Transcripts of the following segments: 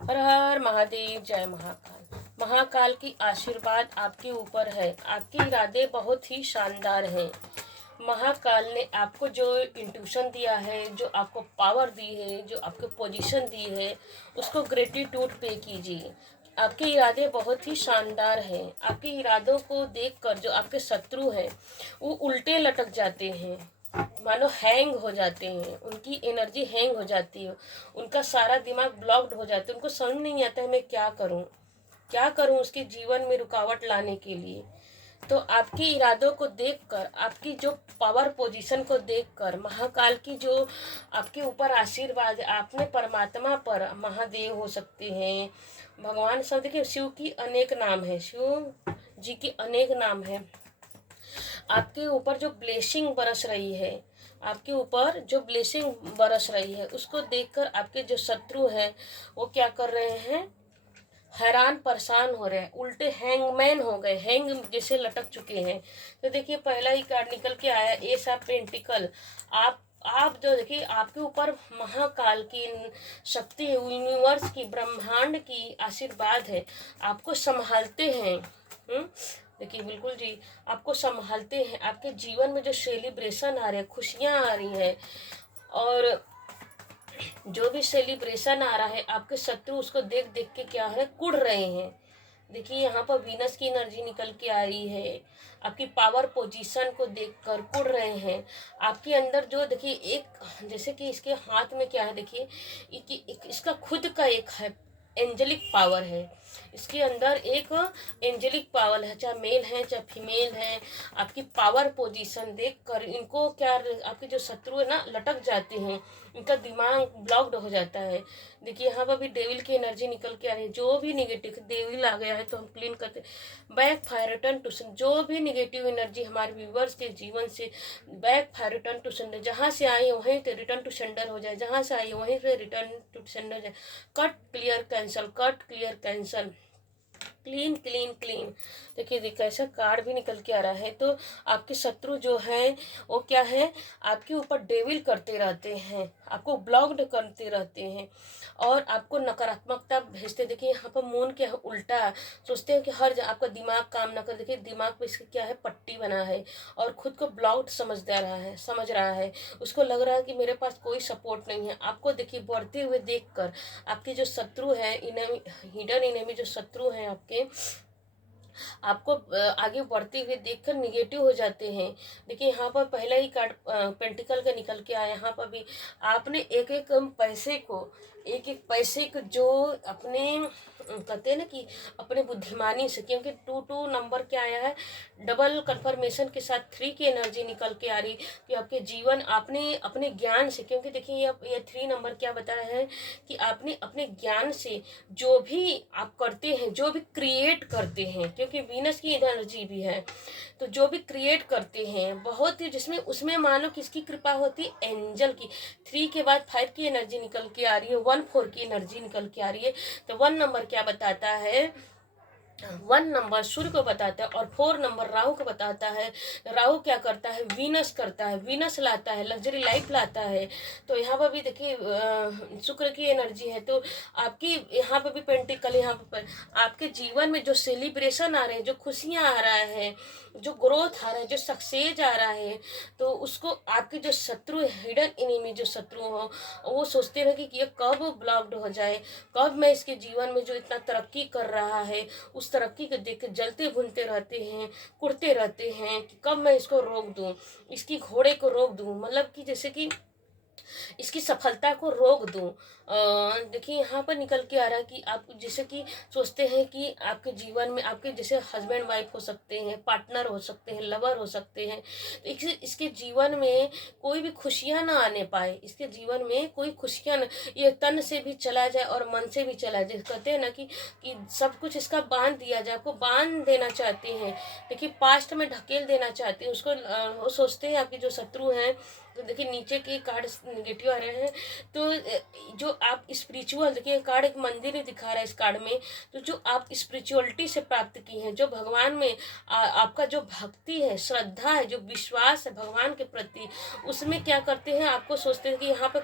हर हर महादेव, जय महाकाल। महाकाल की आशीर्वाद आपके ऊपर है। आपके इरादे बहुत ही शानदार हैं। महाकाल ने आपको जो इंट्यूशन दिया है, जो आपको पावर दी है, जो आपको पोजीशन दी है, उसको ग्रेटिट्यूड पे कीजिए। आपके इरादे बहुत ही शानदार हैं। आपके इरादों को देखकर जो आपके शत्रु हैं वो उल्टे लटक जाते हैं, मानो हैंग हो जाते हैं। उनकी एनर्जी हैंग हो जाती है, उनका सारा दिमाग ब्लॉक्ड हो जाता है। उनको समझ नहीं आता है मैं क्या करूं उसके जीवन में रुकावट लाने के लिए। तो आपके इरादों को देखकर, आपकी जो पावर पोजीशन को देखकर, महाकाल की जो आपके ऊपर आशीर्वाद है, आपने परमात्मा पर, महादेव हो सकते हैं, भगवान सब देखिए, शिव की अनेक नाम है, शिव जी की अनेक नाम है। आपके ऊपर जो ब्लेसिंग बरस रही है, आपके ऊपर जो ब्लेसिंग बरस रही है, उसको देखकर आपके जो शत्रु हैं वो क्या कर रहे हैं, हैरान परेशान हो रहे हैं, उल्टे हैंगमैन हो गए, हैंग जैसे लटक चुके हैं। तो देखिए पहला ही कार्ड निकल के आया, एस ऑफ पेंटिकल। आप जो देखिए आपके ऊपर महाकाल की शक्ति है, यूनिवर्स की, ब्रह्मांड की आशीर्वाद है, आपको संभालते हैं। देखिए बिल्कुल जी, आपको संभालते हैं। आपके जीवन में जो सेलिब्रेशन आ रहे हैं, खुशियाँ आ रही हैं, और जो भी सेलिब्रेशन आ रहा है, आपके शत्रु उसको देख देख के क्या है, कुढ़ रहे हैं। देखिए यहाँ पर वीनस की एनर्जी निकल के आ रही है। आपकी पावर पोजीशन को देखकर कुढ़ रहे हैं। आपके अंदर जो देखिए एक, जैसे कि इसके हाथ में क्या है, देखिए इसका खुद का एक है एंजेलिक पावर है। इसके अंदर एक एंजेलिक पावर है, चाहे मेल है चाहे फीमेल है। आपकी पावर पोजीशन देखकर इनको क्या, आपके जो शत्रु है ना, लटक जाते हैं, इनका दिमाग ब्लॉक्ड हो जाता है। देखिए यहाँ पर भी डेविल की एनर्जी निकल के आ रही है। जो भी निगेटिव डेविल आ गया है तो हम क्लीन करते, back fire return to sender. जो भी निगेटिव एनर्जी हमारे व्यूवर्स के जीवन से back fire return to sender, जहाँ से आई वहीं से रिटर्न टू सेंडर हो जाए, जहाँ से आई वहीं से रिटर्न टू सेंडर हो जाए। Cut clear cancel, cut clear cancel, clean clean clean. देखिए कैसा कार्ड भी निकल के आ रहा है। तो आपके शत्रु जो हैं वो क्या है, आपके ऊपर डेविल करते रहते हैं, आपको ब्लॉक्ड करते रहते हैं, और आपको नकारात्मकता भेजते। देखिए यहाँ पर मून के उल्टा सोचते हैं कि हर आपका दिमाग काम ना कर। देखिए दिमाग पे इसका क्या है, पट्टी बना है, और खुद को ब्लॉक्ड समझ रहा है। उसको लग रहा है कि मेरे पास कोई सपोर्ट नहीं है। आपको देखिए बढ़ते हुए देखकर आपके जो शत्रु है, इनेमी, हिडन इनेमी जो शत्रु हैं आपके, आपको आगे बढ़ते हुए देखकर निगेटिव हो जाते हैं। देखिए यहाँ पर पहला ही कार्ड पेंटिकल का निकल के आया। यहाँ पर भी आपने एक एक पैसे को जो अपने कहते हैं ना कि अपने बुद्धिमानी से, क्योंकि 2 नंबर क्या आया है, डबल कंफर्मेशन के साथ 3 की एनर्जी निकल के आ रही कि आपके जीवन आपने अपने ज्ञान से, क्योंकि देखिए ये 3 नंबर क्या बता रहा है कि आपने अपने ज्ञान से जो भी आप करते हैं, जो भी क्रिएट करते हैं, क्योंकि वीनस की एनर्जी भी है, तो जो भी क्रिएट करते हैं बहुत ही, जिसमें उसमें मान लो किसकी कृपा होती है, एंजल की। 3 के बाद 5 की एनर्जी निकल के आ रही है, 1 4 की एनर्जी निकल के आ रही है। तो 1 नंबर क्या बताता है, 1 नंबर सूर्य को बताता है, और 4 नंबर राहु को बताता है। राहु क्या करता है, वीनस करता है, वीनस लाता है, लग्जरी लाइफ लाता है। तो यहाँ पर भी देखिए शुक्र की एनर्जी है। तो आपकी यहाँ पर भी पेंटिकल, यहाँ पर आपके जीवन में जो सेलिब्रेशन आ रहे हैं, जो खुशियाँ आ रहा है, जो ग्रोथ आ रहा है, जो सक्सेस आ रहा है, तो उसको आपके जो शत्रु, हिडन एनिमी जो शत्रु हो, वो सोचते रहे कि ये कब ब्लॉक्ड हो जाए, कब मैं इसके जीवन में जो इतना तरक्की कर रहा है उस तरक्की को देख के जलते भुनते रहते हैं, कुड़ते रहते हैं कि कब मैं इसको रोक दूं, इसकी घोड़े को रोक दूं, मतलब कि जैसे कि इसकी सफलता को रोक दूं। देखिए यहाँ पर निकल के आ रहा है कि आप जैसे कि सोचते हैं कि आपके जीवन में आपके जैसे हस्बैंड वाइफ हो सकते हैं, पार्टनर हो सकते हैं, लवर हो सकते हैं, तो इसके जीवन में कोई भी खुशियाँ ना आने पाए, इसके जीवन में कोई खुशियाँ न, ये तन से भी चला जाए और मन से भी चला जाए। कहते हैं ना कि सब कुछ इसका बांध दिया जाए, आपको बांध देना चाहते हैं, देखिए पास्ट में ढकेल देना चाहते हैं उसको। वो सोचते हैं आपके जो शत्रु हैं। तो देखिए नीचे के कार्ड निगेटिव आ रहे हैं। तो जो आप स्पिरिचुअल, देखिए कार्ड एक मंदिर ही दिखा रहा है इस कार्ड में। तो जो आप स्पिरिचुअलिटी से प्राप्त की है, जो भगवान में आपका जो भक्ति है, श्रद्धा है, जो विश्वास है भगवान के प्रति, उसमें क्या करते हैं, आपको सोचते हैं कि यहाँ पे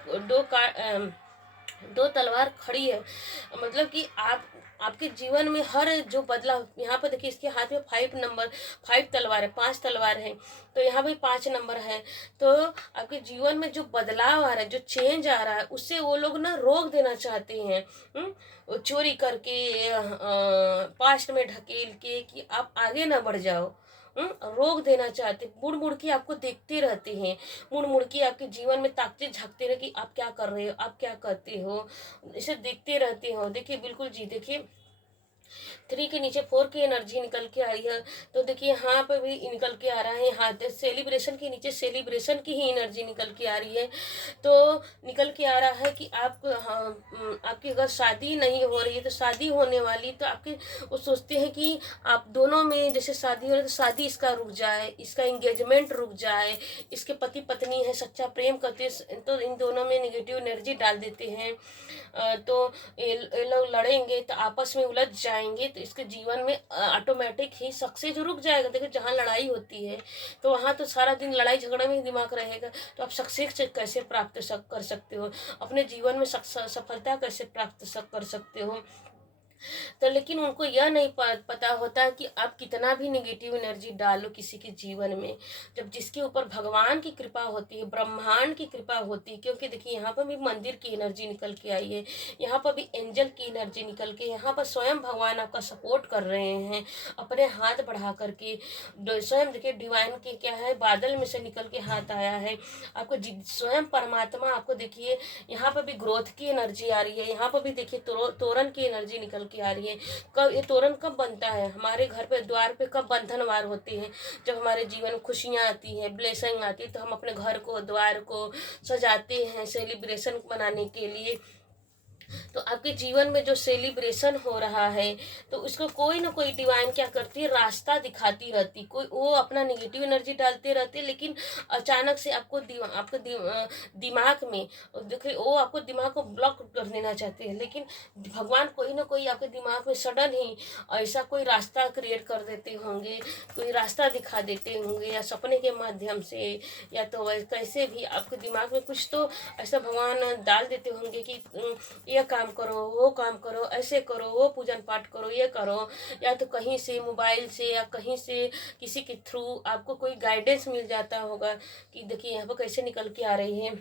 2 तलवार खड़ी है, मतलब कि आपके जीवन में हर जो बदलाव, यहाँ पर देखिए इसके हाथ में 5 तलवार है, 5 तलवार है, तो यहाँ भी 5 नंबर है। तो आपके जीवन में जो बदलाव आ रहा है, जो चेंज आ रहा है, उससे वो लोग ना रोक देना चाहते हैं। वो चोरी करके, पास्ट में ढकेल के कि आप आगे ना बढ़ जाओ। रोक देना चाहते, मुड़ मुड़ के आपको देखते रहते हैं, मुड़ मुड़ के आपके जीवन में ताकते झांकते रहे कि आप क्या कर रहे हो, आप क्या करते हो, इसे देखते रहते हो। देखिए बिल्कुल जी, देखिए 3 के नीचे 4 की एनर्जी निकल के आई है। तो देखिए यहाँ पर भी निकल के आ रहा है, हाँ सेलिब्रेशन के नीचे सेलिब्रेशन की ही एनर्जी निकल के आ रही है। तो निकल के आ रहा है कि आप, हाँ, आपकी अगर शादी नहीं हो रही है तो शादी होने वाली, तो आपके वो सोचते हैं कि आप दोनों में जैसे शादी हो रही है तो शादी इसका रुक जाए, इसका इंगेजमेंट रुक जाए, इसके पति पत्नी है, सच्चा प्रेम करते तो इन दोनों में नेगेटिव एनर्जी डाल देते हैं। तो ये लोग लड़ेंगे तो आपस में उलझ जाएंगे, तो इसके जीवन में ऑटोमेटिक ही सक्सेस रुक जाएगा। देखो जहाँ लड़ाई होती है तो वहाँ तो सारा दिन लड़ाई झगड़े में ही दिमाग रहेगा, तो आप सक्सेस कैसे प्राप्त कर सकते हो, अपने जीवन में सफलता कैसे प्राप्त कर सकते हो। तो लेकिन उनको यह नहीं पता होता कि आप कितना भी नेगेटिव एनर्जी डालो किसी के जीवन में, जब जिसके ऊपर भगवान की कृपा होती है, ब्रह्मांड की कृपा होती है। क्योंकि देखिए यहाँ पर भी मंदिर की एनर्जी निकल के आई है, यहाँ पर भी एंजल की एनर्जी निकल के, यहाँ पर स्वयं भगवान आपका सपोर्ट कर रहे हैं अपने हाथ बढ़ा करके। स्वयं देखिए डिवाइन के क्या है, बादल में से निकल के हाथ आया है आपको, स्वयं परमात्मा आपको देखिए यहाँ पर भी ग्रोथ की एनर्जी आ रही है। यहाँ पर भी देखिए तोरण की एनर्जी निकल के आ रही है। कब ये तोरण कब बनता है, हमारे घर पे द्वार पे कब बंधनवार होती है, जब हमारे जीवन में खुशियाँ आती है, ब्लेसिंग आती है, तो हम अपने घर को द्वार को सजाते हैं सेलिब्रेशन मनाने के लिए। तो आपके जीवन में जो सेलिब्रेशन हो रहा है, तो उसको कोई ना कोई डिवाइन क्या करती है, रास्ता दिखाती रहती। कोई वो अपना नेगेटिव एनर्जी डालते रहते, लेकिन अचानक से आपको आपके दिमाग में देखिए वो आपको दिमाग को ब्लॉक कर देना चाहते हैं, लेकिन भगवान कोई ना कोई आपके दिमाग में सडन ही ऐसा कोई रास्ता क्रिएट कर देते होंगे, कोई रास्ता दिखा देते होंगे, या सपने के माध्यम से, या तो कैसे भी आपके दिमाग में कुछ तो ऐसा भगवान डाल देते होंगे कि ये काम करो, वो काम करो, ऐसे करो, वो पूजन पाठ करो, ये करो। या तो कहीं से मोबाइल से या कहीं से किसी के थ्रू आपको कोई गाइडेंस मिल जाता होगा कि देखिए यहाँ पर कैसे निकल के आ रही है,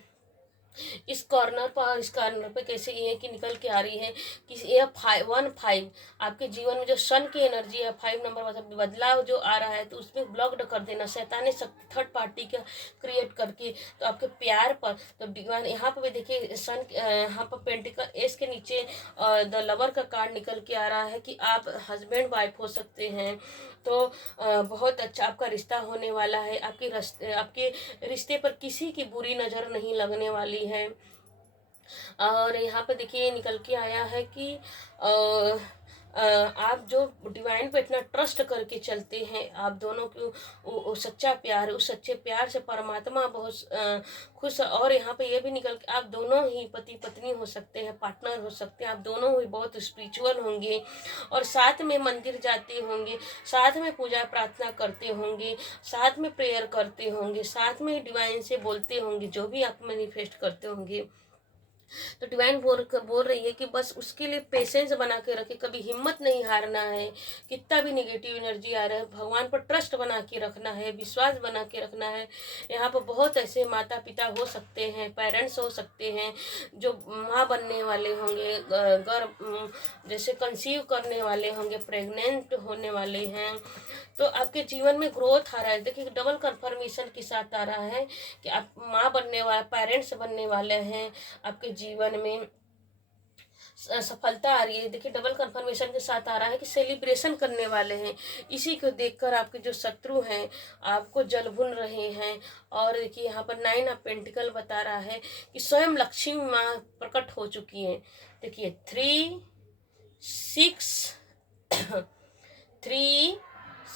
इस कॉर्नर पर और इस कॉर्नर पे कैसे ये की निकल के आ रही है कि ये 5 आपके जीवन में जो सन की एनर्जी है, 5 नंबर मतलब बदलाव जो आ रहा है, तो उसमें ब्लॉक्ड कर देना शैतानी शक्ति थर्ड पार्टी का क्रिएट करके। तो आपके प्यार पर तो डिवाइन यहाँ पर भी देखिए सन, यहाँ पर पेंटिकल एस के नीचे द लवर का कार्ड निकल के आ रहा है कि आप हस्बैंड वाइफ हो सकते हैं। तो बहुत अच्छा आपका रिश्ता होने वाला है, आपके रिश्ते पर किसी की बुरी नज़र नहीं लगने वाली है। और यहाँ पे देखिए निकल के आया है कि आप जो डिवाइन पे इतना ट्रस्ट करके चलते हैं, आप दोनों की वो सच्चा प्यार, उस सच्चे प्यार से परमात्मा बहुत खुश। और यहाँ पे ये भी निकल के आप दोनों ही पति पत्नी हो सकते हैं, पार्टनर हो सकते हैं, आप दोनों ही बहुत स्पिरिचुअल होंगे और साथ में मंदिर जाते होंगे, साथ में पूजा प्रार्थना करते होंगे, साथ में प्रेयर करते होंगे, साथ में डिवाइन से बोलते होंगे, जो भी आप मैनिफेस्ट करते होंगे। तो डिवाइन बोल रही है कि बस उसके लिए पेशेंस बना के रखे, कभी हिम्मत नहीं हारना है। कितना भी नेगेटिव एनर्जी आ रहा है, भगवान पर ट्रस्ट बना के रखना है, विश्वास बना के रखना है। यहाँ पर बहुत ऐसे माता पिता हो सकते हैं, पेरेंट्स हो सकते हैं, जो माँ बनने वाले होंगे, जैसे कंसीव करने वाले होंगे, प्रेग्नेंट होने वाले हैं। तो आपके जीवन में ग्रोथ आ रहा है। देखिए डबल कंफर्मेशन के साथ आ रहा है कि आप माँ बनने वाला, पेरेंट्स बनने वाले हैं, आपके जीवन में सफलता आ रही है। देखिए डबल कंफर्मेशन के साथ आ रहा है कि सेलिब्रेशन करने वाले हैं। इसी को देखकर आपके जो शत्रु हैं आपको जल भुन रहे हैं। और देखिए यहाँ पर 9 ऑफ पेंटिकल बता रहा है कि स्वयं लक्ष्मी माँ प्रकट हो चुकी हैं। देखिए 3 6 3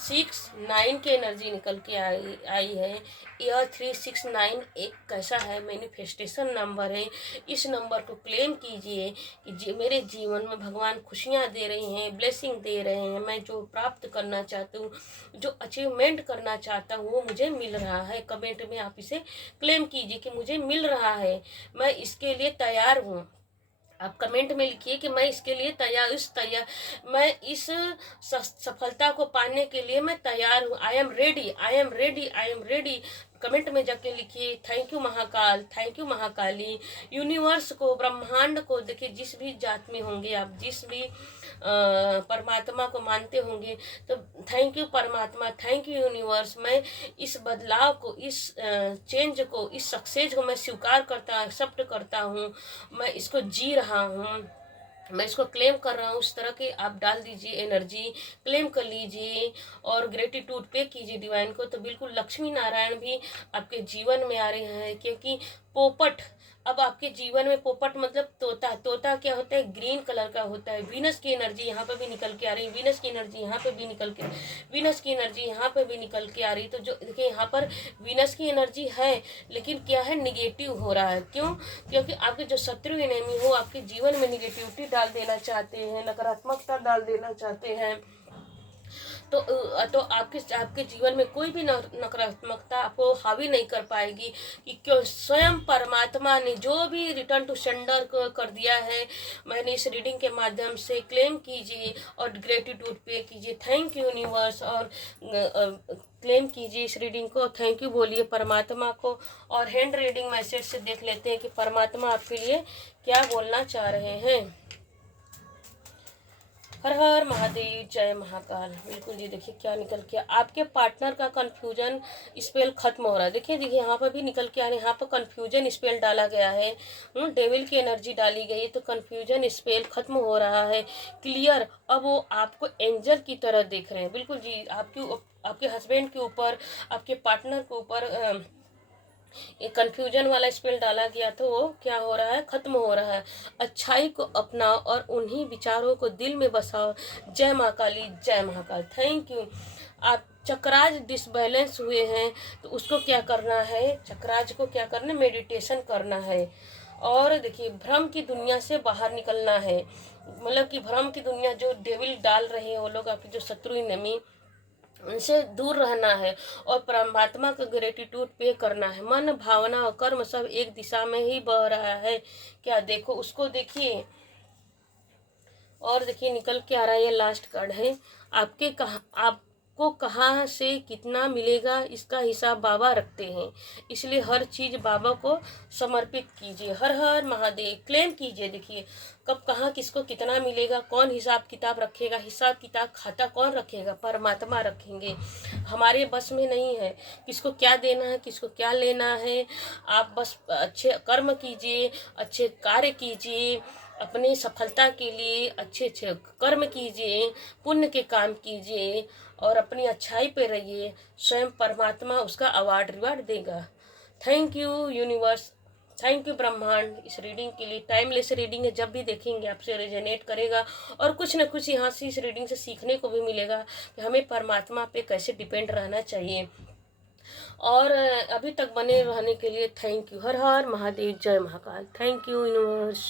6 9 की एनर्जी निकल के आई है। यह 369 एक कैसा है, मैनिफेस्टेशन नंबर है। इस नंबर को क्लेम कीजिए कि मेरे जीवन में भगवान खुशियाँ दे रहे हैं, ब्लेसिंग दे रहे हैं। मैं जो प्राप्त करना चाहती हूँ, जो अचीवमेंट करना चाहता हूँ, वो मुझे मिल रहा है। कमेंट में आप इसे क्लेम कीजिए कि मुझे मिल रहा है, मैं इसके लिए तैयार हूँ। आप कमेंट में लिखिए कि मैं इसके लिए मैं इस सफलता को पाने के लिए मैं तैयार हूँ। I am ready, I am ready, I am ready. Comment में जाके लिखिए। Thank you Mahakal, thank you Mahakali. Universe को, ब्रह्मांड को, देखिए जिस भी जात में होंगे आप, जिस भी परमात्मा को मानते होंगे, तो थैंक यू परमात्मा, थैंक यू यूनिवर्स। मैं इस बदलाव को, इस चेंज को, इस सक्सेस को मैं स्वीकार करता, एक्सेप्ट करता हूँ। मैं इसको जी रहा हूँ, मैं इसको क्लेम कर रहा हूँ। उस तरह के आप डाल दीजिए एनर्जी, क्लेम कर लीजिए और ग्रेटिट्यूड पे कीजिए डिवाइन को। तो बिल्कुल लक्ष्मी नारायण भी आपके जीवन में आ रहे हैं, क्योंकि पोपट अब आपके जीवन में, पोपट मतलब तोता। तोता क्या होता है? ग्रीन कलर का होता है। वीनस की एनर्जी यहाँ पे भी निकल के आ रही है, वीनस की एनर्जी यहाँ पे भी निकल के, वीनस की एनर्जी यहाँ पे भी निकल के आ रही है। तो जो देखिए यहाँ पर वीनस की एनर्जी है, लेकिन क्या है, निगेटिव हो रहा है। क्यों? क्योंकि आपके जो शत्रु एनिमी हो आपके जीवन में निगेटिविटी डाल देना चाहते हैं, नकारात्मकता डाल देना चाहते हैं। तो आपके जीवन में कोई भी नकारात्मकता आपको हावी नहीं कर पाएगी, कि क्यों स्वयं परमात्मा ने जो भी रिटर्न टू सेंडर कर दिया है। मैंने इस रीडिंग के माध्यम से क्लेम कीजिए और ग्रेटिट्यूड पे कीजिए, थैंक यू यूनिवर्स, और क्लेम कीजिए इस रीडिंग को, थैंक यू बोलिए परमात्मा को। और हैंड रीडिंग मैसेज से देख लेते हैं कि परमात्मा आपके लिए क्या बोलना चाह रहे हैं। हर हर महादेव, जय महाकाल। बिल्कुल जी, देखिए क्या निकल के, आपके पार्टनर का कंफ्यूजन स्पेल खत्म हो रहा है। देखिए यहाँ पर भी निकल के आ रहे हैं, यहाँ पर कंफ्यूजन स्पेल डाला गया है, डेविल की एनर्जी डाली गई है, तो कंफ्यूजन स्पेल खत्म हो रहा है, क्लियर। अब वो आपको एंजल की तरह देख रहे हैं। बिल्कुल जी, आपके हस्बैंड के ऊपर, आपके पार्टनर के ऊपर ये कंफ्यूजन वाला स्पेल डाला गया, तो वो क्या हो रहा है, खत्म हो रहा है। अच्छाई को अपनाओ और उन्हीं विचारों को दिल में बसाओ। जय माँ काली, जय महाकाल। Thank you. आप चक्राज डिसबैलेंस हुए हैं, तो उसको क्या करना है, चक्राज को क्या करना है, मेडिटेशन करना है। और देखिए भ्रम की दुनिया से बाहर निकलना है, मतलब कि भ्रम की दुनिया जो डेविल डाल रहे हैं वो लोग, आपके जो शत्रु एनिमी, उनसे दूर रहना है और परमात्मा का ग्रेटिट्यूड पे करना है। मन, भावना और कर्म सब एक दिशा में ही बह रहा है। क्या देखो, उसको देखिए। और देखिए निकल के आ रहा है, ये लास्ट कार्ड है। आपको कहाँ से कितना मिलेगा इसका हिसाब बाबा रखते हैं, इसलिए हर चीज बाबा को समर्पित कीजिए। हर हर महादेव, क्लेम कीजिए। देखिए कब कहाँ किसको कितना मिलेगा, कौन हिसाब किताब रखेगा, हिसाब किताब खाता कौन रखेगा, परमात्मा रखेंगे। हमारे बस में नहीं है किसको क्या देना है, किसको क्या लेना है। आप बस अच्छे कर्म कीजिए, अच्छे कार्य कीजिए, अपनी सफलता के लिए अच्छे अच्छे कर्म कीजिए, पुण्य के काम कीजिए और अपनी अच्छाई पे रहिए। स्वयं परमात्मा उसका अवार्ड रिवार्ड देगा। Thank you universe, thank you ब्रह्मांड। इस रीडिंग के लिए टाइमलेस रीडिंग है, जब भी देखेंगे आपसे रेजोनेट करेगा और कुछ न कुछ यहाँ से इस रीडिंग से सीखने को भी मिलेगा कि हमें परमात्मा पे कैसे डिपेंड रहना चाहिए। और अभी तक बने रहने के लिए थैंक यू। हर हर महादेव, जय महाकाल। Thank you universe.